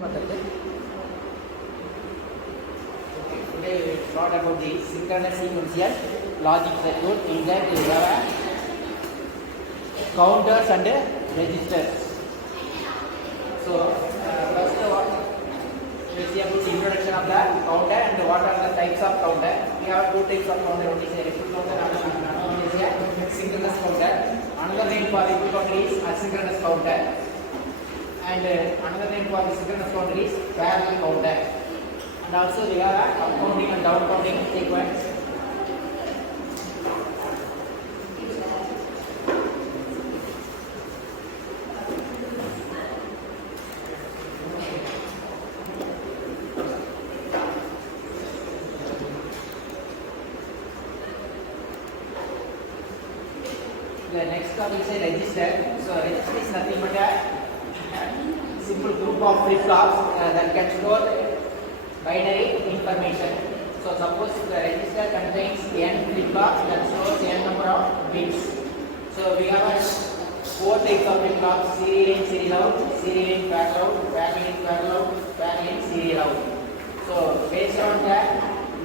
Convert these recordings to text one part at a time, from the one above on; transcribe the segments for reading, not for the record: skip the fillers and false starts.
Today we will talk about the synchronous sequential logic circuit. In that we have counters and registers. So first we see about the introduction of the counter and what are the types of counter. We have two types of counter. One is a ripple counter and another is a synchronous counter. Another name for ripple counter is asynchronous counter. And another name for the synchronous counter is parallel counter. And also we have a up counting and down counting sequence. The next topic is a register. So register is nothing but a simple group of flip-flops that can store binary information. So suppose the register contains n flip-flops that stores n number of bits. So we have four types of flip-flops: serial in, serial out, serial in, parallel out, parallel in, parallel out, parallel in, serial out. So based on that,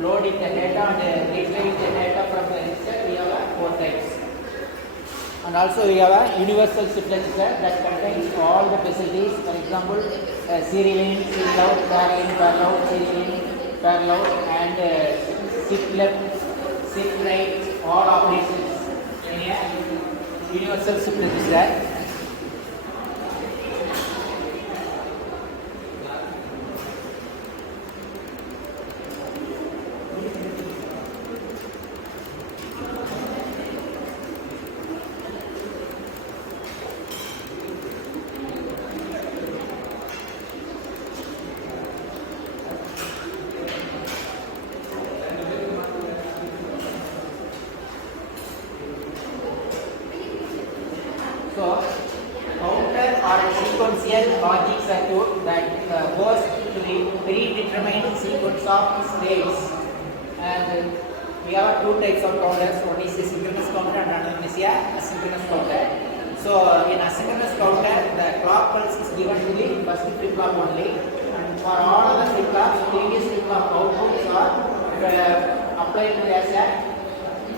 loading the data and retrieving the data from the register, we have four types. And also we have a universal shift register that contains all the facilities. For example, serial in, serial out, parallel in, parallel out, serial in, parallel out, and shift left, shift right, all operations in a universal shift register. So, counter or sequential logic circuit that goes to the predetermined sequence of states. And we have two types of counters. One is a synchronous counter and another is a asynchronous counter. So, in asynchronous counter, the clock pulse is given to the first flip-flop only. And for all other flip-flops, previous flip-flop outputs are applied as a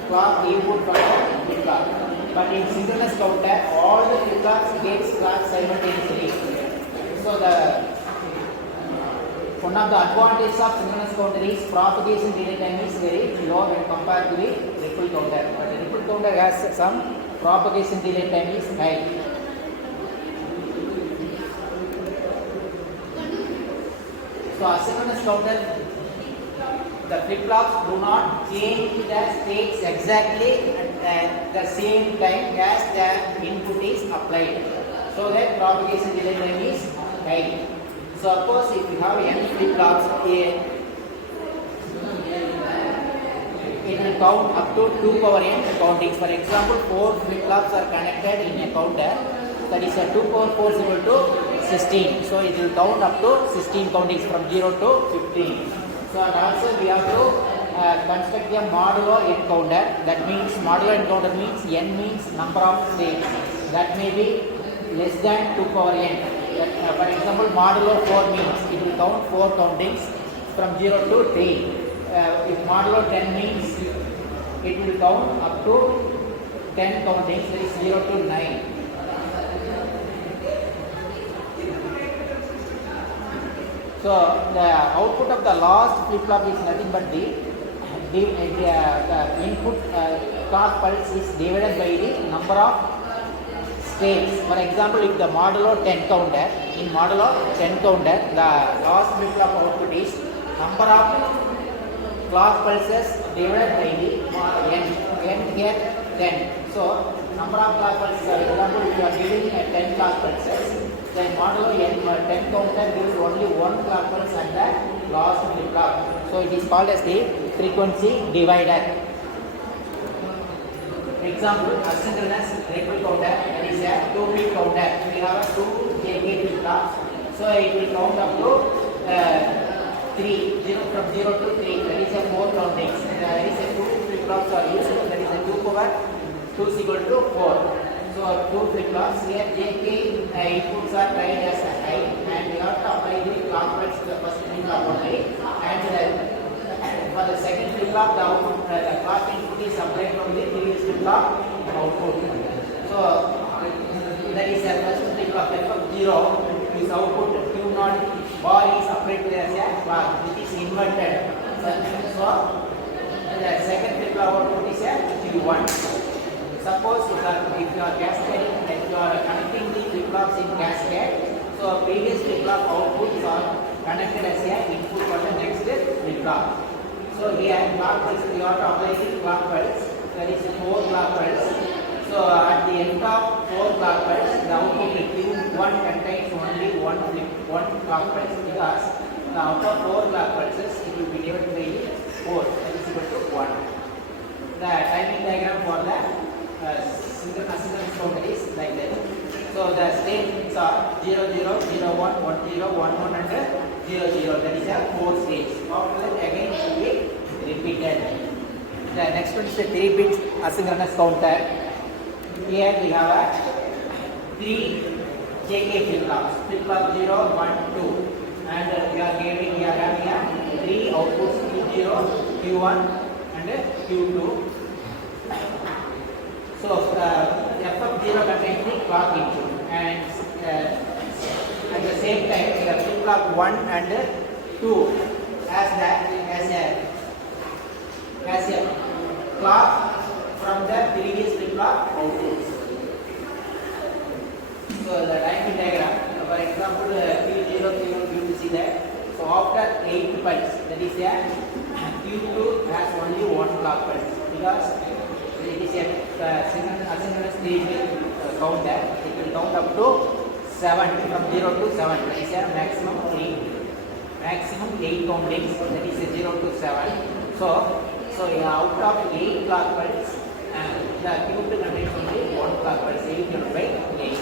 clock input for the flip-flop. But in synchronous counter, all the flip-flops gets clocked simultaneously. So one of the advantages of synchronous counter is propagation delay time is very low when compared to the ripple counter. But the ripple counter has some propagation delay time is high. So asynchronous counter, the flip-flops do not change the states exactly at the same time as the input is applied. So that propagation delay time is high. So suppose if you have n flip-flops here, it will count up to 2 power n countings. For example, 4 flip-flops are connected in a counter. That is a 2 power 4 is equal to 16. So it will count up to 16 countings from 0 to 15. So and also we have to construct a modulo n counter. That means modulo n counter means n means number of states. That may be less than 2 power n. For example, modulo 4 means it will count 4 countings from 0 to 3. If modulo 10 means it will count up to 10 countings, that is 0 to 9. So the output of the last flip-flop is nothing but the input clock pulse is divided by the number of states. For example, if the modulo 10 counter, in modulo 10 counter, the last flip-flop output is number of clock pulses divided by the n here 10. So number of clock pulses, for example, if you are giving 10 clock pulses, then modulo n 10 counter gives only 1 clock pulse at the last flip-flop. So it is called as the frequency divider. Example, asynchronous ripple counter, that is a 2-bit counter. We have 2 JK flip-flops. So it will count up to 3, from 0 to 3. That is a 4 countings. That is a 2 flip-flops are used. That is a 2 power 2 is equal to 4. So two flip-flops here, JK inputs are tried as a high and we have to apply the flop, the clock input is supplied from the previous flip flop output. So that is a first flip flop F0 is output Q0 bar is supplied to as a clock, which is inverted. So the second flip flop output is a Q1. Suppose that if you are cascading, if you are connecting the flip flops in cascade, so previous flip flop outputs are connected as a input for the next flip flop. So here clock pulse, we are applying clock pulse. There is 4 clock pulse. So at the end of 4 clock pulse, the output Q1 contains only one clock pulse, because out of 4 clock pulses, it will be divided by 4, that is equal to 1. The timing diagram for the synchronous counter is like that. So the states are 0, 0, 0, 1, 1, 0, 1, 1 and 0, 0. That is a 4 states. After that again it will be repeated. The next one is the 3-bit asynchronous counter. Here we have a 3 JK flip flops. Flip flop 0, 1, 2. And we are having a 3 outputs Q0, Q1 and Q2. So FF0 contains the clock input, and at the same time the flip flop 1 and 2 as a clock from the previous flip flop outputs. So the timing diagram, for example, Q0, Q1, Q2, see that. So after 8 pulse, that is a Q2 has only 1 clock pulse, because it is a asynchronous counter. It will count up to 7, from 0 to 7. That is a maximum 8 countings. That is a 0 to 7. So out of 8 clock pulse, the Q2 contains only 1 clock pulse, 8 divided by 8.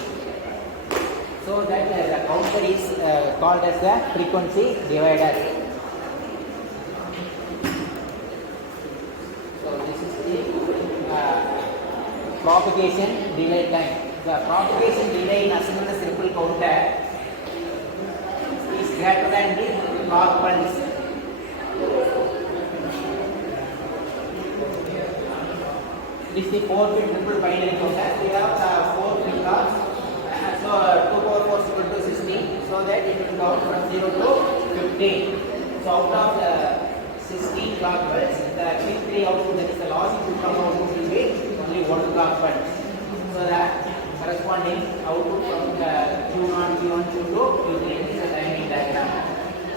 So that the counter is called as the frequency divider. So this is the propagation delay time. The propagation delay in asynchronous ripple counter is greater than the clock pulse. This is the 4-bit ripple binary counter. We have 4 flip flops. So 2 power 4 is equal to 16. So that it will count from 0 to 15. So out of the 16 clock pulse, the Q3 output, that is the logic flip-flop output, will be only 1 clock pulse. So that corresponding output from the Q0, Q1, Q2, Q3 is the timing diagram.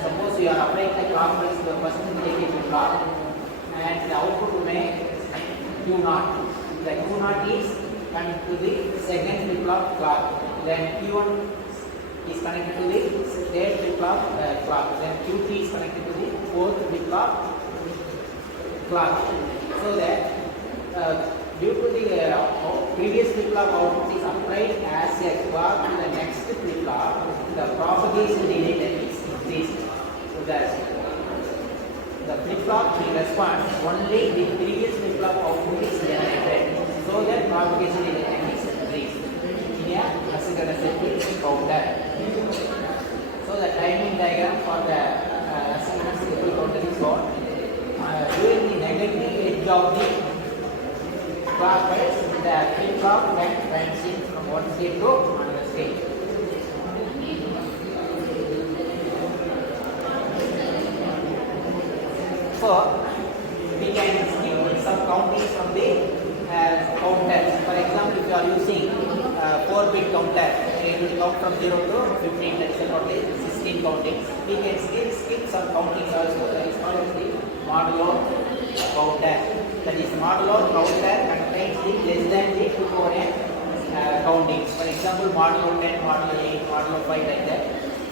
Suppose you are applying the clock pulse to the first flip-flop, and the output will make Q0. The Q0 is connected to the second flip-flop clock. Then Q1 is connected to the third flip-flop clock. Then Q3 is connected to the fourth flip-flop clock. So that due to the previous flip-flop output is applied as a clock to the next flip-flop, the propagation delay that is increased. So that the flip-flop will respond only the previous flip-flop output is generated. So that propagation delay time is increased. Asynchronous counter. So the timing diagram for the asynchronous counter is shown. During the negative edge of the clock pulse, the flip-flop can transit from one state to another state. So we can skip some countings from the counters. For example, if you are using 4-bit counter, it will count from 0 to 15, that is totally 16 countings. We can still skip some countings also, that is called as the modulo counter. That is modulo counter contains the less than the 2 power n countings. For example, modulo 10, modulo 8, modulo 5, like that.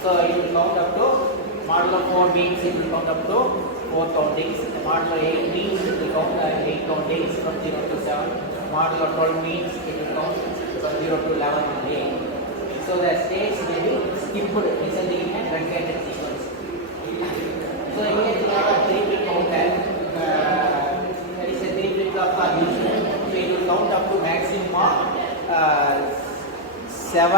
So it will count up to modulo 4 means it will count up to 4 countings. Modulo 8 means it will count 8 countings from 0 to 7. Modulo 12 means it will count from 0 to 11 and 8. So the states may be skipped resulting in a truncated sequence. So here we have a 3-bit counter. That is a 3-bit clock are used. So it will count up to maximum of 7.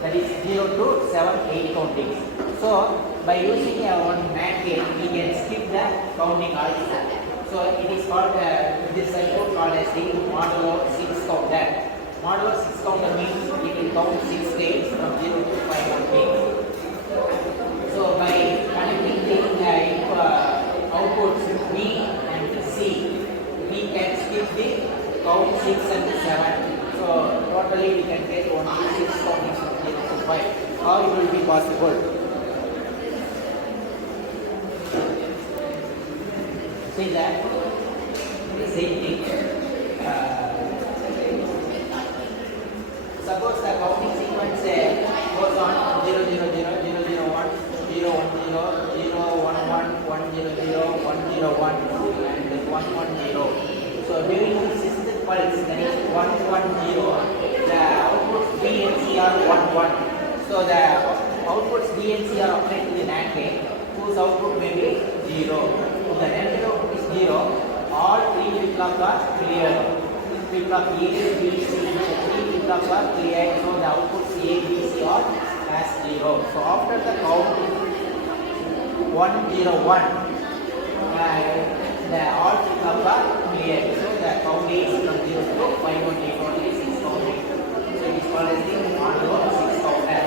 That is 0 to 7, 8 countings. So So by using one NAND gate, we can skip the counting also. So it is called this circuit called as the modulo 6 counter. Modulo 6 counter means it will count 6 states from 0 to 518. So by connecting the outputs B and C, we can skip the count 6 and 7. So totally we can get only 6 counting from 0 to 5. How it will be possible? See that the same thing. Suppose the counting sequence goes on 0 0 0 0 0 1 0 1 0 0 1 1 1 0 0 1 0 1 and 1 1 0. So during the sixth pulse, that is 1 1 0, the outputs B and C are 1 1. So the outputs B and C are applied to the NAND gate, whose output may be 0. If the NAND gate output is 0, all 3 flip-flops are cleared. Flip-flop A, B, C, 3 flip-flops are cleared. So the outputs A, B, C are as 0. So after the count 1 0 1, the all flip-flops are cleared. So the count is from 0 to 518, only 6 counting. So it is called as the modulo 6 counter.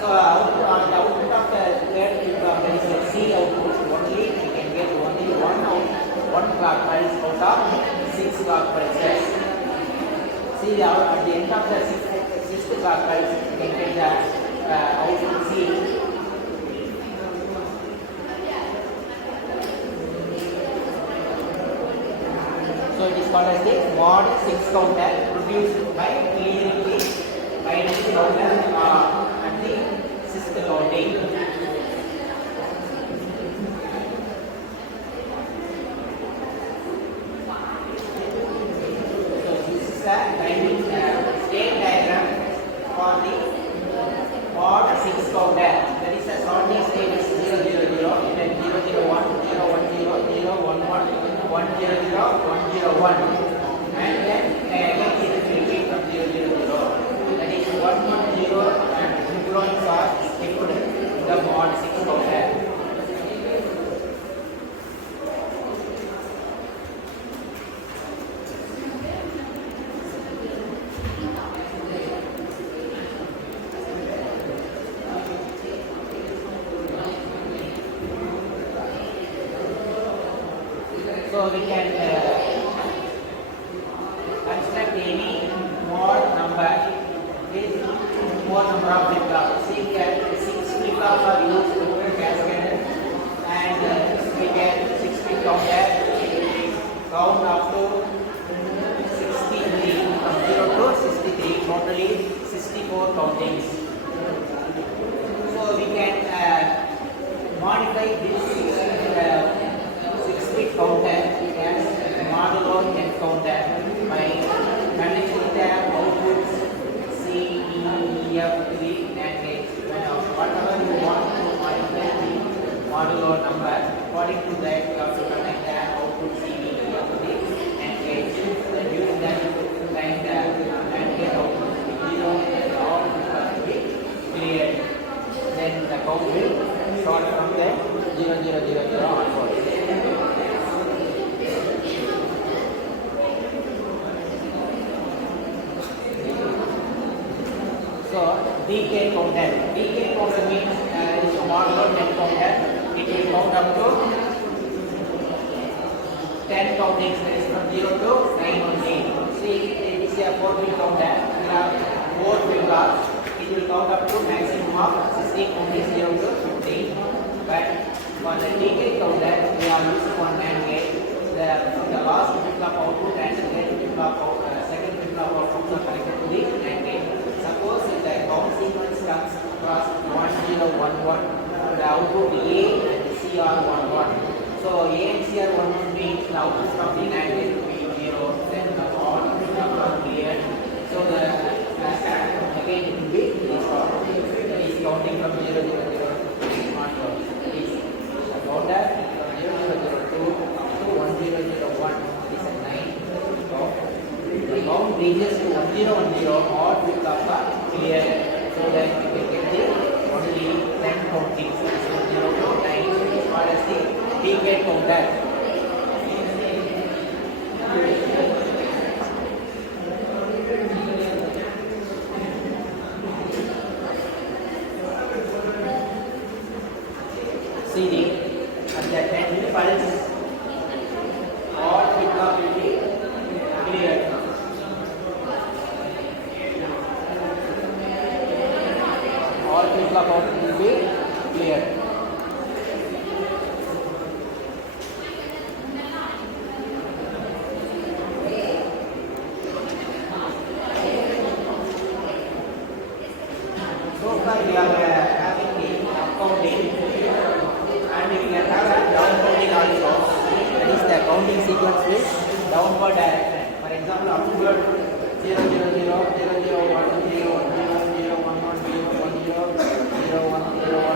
So on the output of the third flip-flop, that is the C output, only we can get only one clock pulse out of 6 clock pulses. See at the end of the sixth clock pulse, we can get the output C. So it is called as the mod 6 counter, produced by clearing the binary counter at the sixth counting. So this is the timing state diagram for the mod 6 counter. That is the starting state is 0 0 0, then 0 0 1, 0 1 0, 0 1 1, 1 0 0, 1 0 1, and then again it is repeat from 0 0 0. That is 1 1 0 and influence are skipped the mod 6 counter. So we can construct any mod number with more number of flip-flops. See that 6 flip-flops are used to cascade, and we get 6 flip counter count up to 63, from 0 to 63, totally 64 countings. So we can modify this 6-bit counter as modulo 10 counter by connecting the outputs C, E, F to the NAND gate. Whatever you want to modify the modulo number, according to that you have to connect the output C, E, F to the NAND gate. Then during that you connect the NAND gate output 0 and all will be cleared. Then the count will start from the 0 0 0 0 onwards. So decay counter. Decay counter means is a modulo 10 counter. It will count up to 10 countings, that is from 0 to 918. See, it is a 4-bit counter. We have 4 flip-flops. It will count up to maximum of 16 countings, 0 to 15. But for the decay counter, we are using one NAND gate. The last flip-flop output and the second flip-flop output are connected to the NAND gate. Suppose if the count sequence comes across 1 0 1 1, the output A and C are 1 1. So A and C are 1 1 means the output from the NAND gate will be 0. Then the all flip-flops are cleared. So the again it will be restored. That is counting from 0 0 0 onwards. That is the counter from 0 0 0 2 to 1 0 0 1. It is a 9 count. The count reaches to 1 0 1 0, all flip-flops are cleared, so that we can get the only 10 countings. decade counter. CD at the 10th pulse, all flip-flop will be cleared. All flip-flop output will be cleared. So far we are having the counting, and we can have a down counting also. That is the counting sequence with downward direction. For example, upward 0 0 0 0 0 1 0 1 0 0